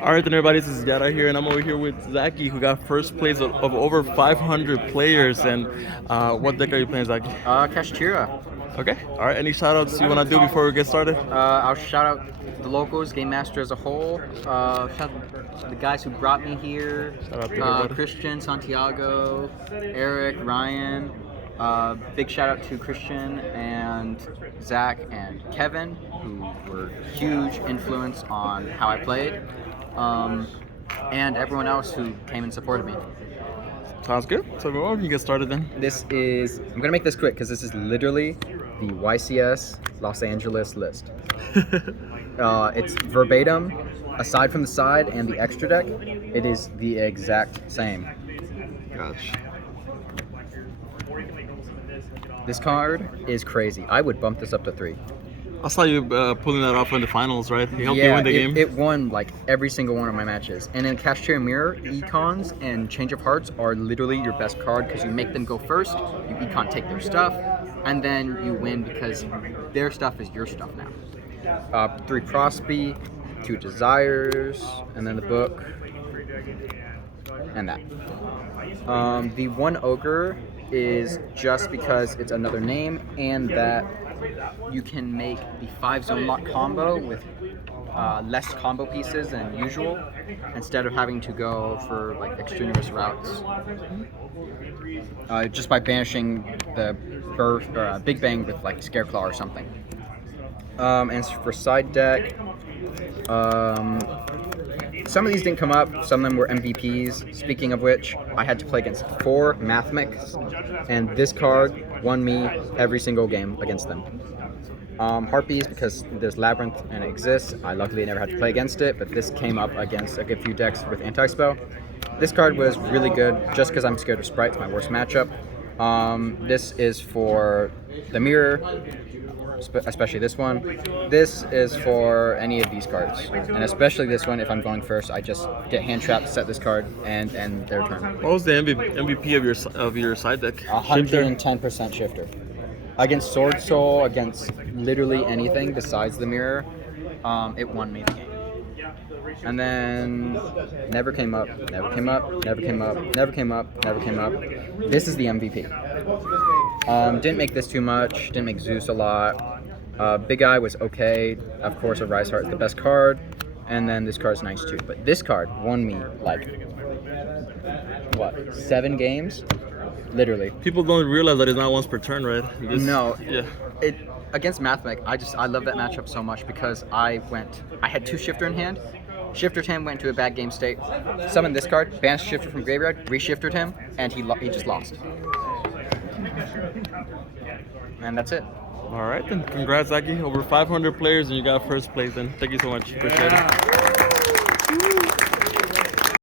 All right, then everybody, this is Yara here, and I'm over here with Zaky, who got first place of over 500 players. And what deck are you playing, Zaky? KASHTIRA. Okay. All right. Any shout outs you want to do before we get started? I'll shout out the locals, Game Master as a whole. Shout out the guys who brought me here. Shout out to everybody. Christian, Santiago, Eric, Ryan. Big shout out to Christian and Zach and Kevin, who were huge influence on how I played. And everyone else who came and supported me. Sounds good. So we can get started then. I'm gonna make this quick because this is literally the YCS Los Angeles list. It's verbatim, aside from the side and the extra deck, it is the exact same. Gosh. This card is crazy. I would bump this up to 3. I saw you pulling that off in the finals, right? He helped you win the game. It won like every single one of my matches. And in KASHTIRA Mirror, Econs and Change of Hearts are literally your best card because you make them go first, you Econ take their stuff, and then you win because their stuff is your stuff now. 3 Crosby, 2 Desires, and then the book, and that. The 1 Ogre is just because it's another name, and that you can make the 5 zone lock combo with less combo pieces than usual, instead of having to go for like extraneous routes. Just by banishing the Big Bang with like Scareclaw or something. And for side deck, some of these didn't come up, some of them were MVPs. Speaking of which, I had to play against 4 Mathmix, and this card won me every single game against them. Harpies, because there's Labyrinth and it exists. I luckily never had to play against it, but this came up against a good few decks with Anti-Spell. This card was really good just because I'm scared of Sprite. It's my worst matchup. This is for the Mirror, especially this one. This is for any of these cards, and especially this one. If I'm going first, I just get hand trapped, set this card, and end their turn. What was the MVP of your side deck? 110% shifter. Against Sword Soul, against literally anything besides the Mirror, it won me the game. And then never came up, never came up, never came up, never came up, never came up. This is the MVP. Didn't make this too much, didn't make Zeus a lot. Big Eye was okay. Of course, a Rise Heart is the best card. And then this card's nice too. But this card won me like, what, 7 games? Literally. People don't realize that it's not once per turn, right? No. Yeah. Against Mathmech, I love that matchup so much because I had 2 Shifter in hand. Shiftered him, went to a bad game state. Summoned this card, banished Shifter from graveyard, reshifted him, and he just lost. And that's it. All right, then. Congrats, Zaky. Over 500 players, and you got first place. Then thank you so much. Appreciate it.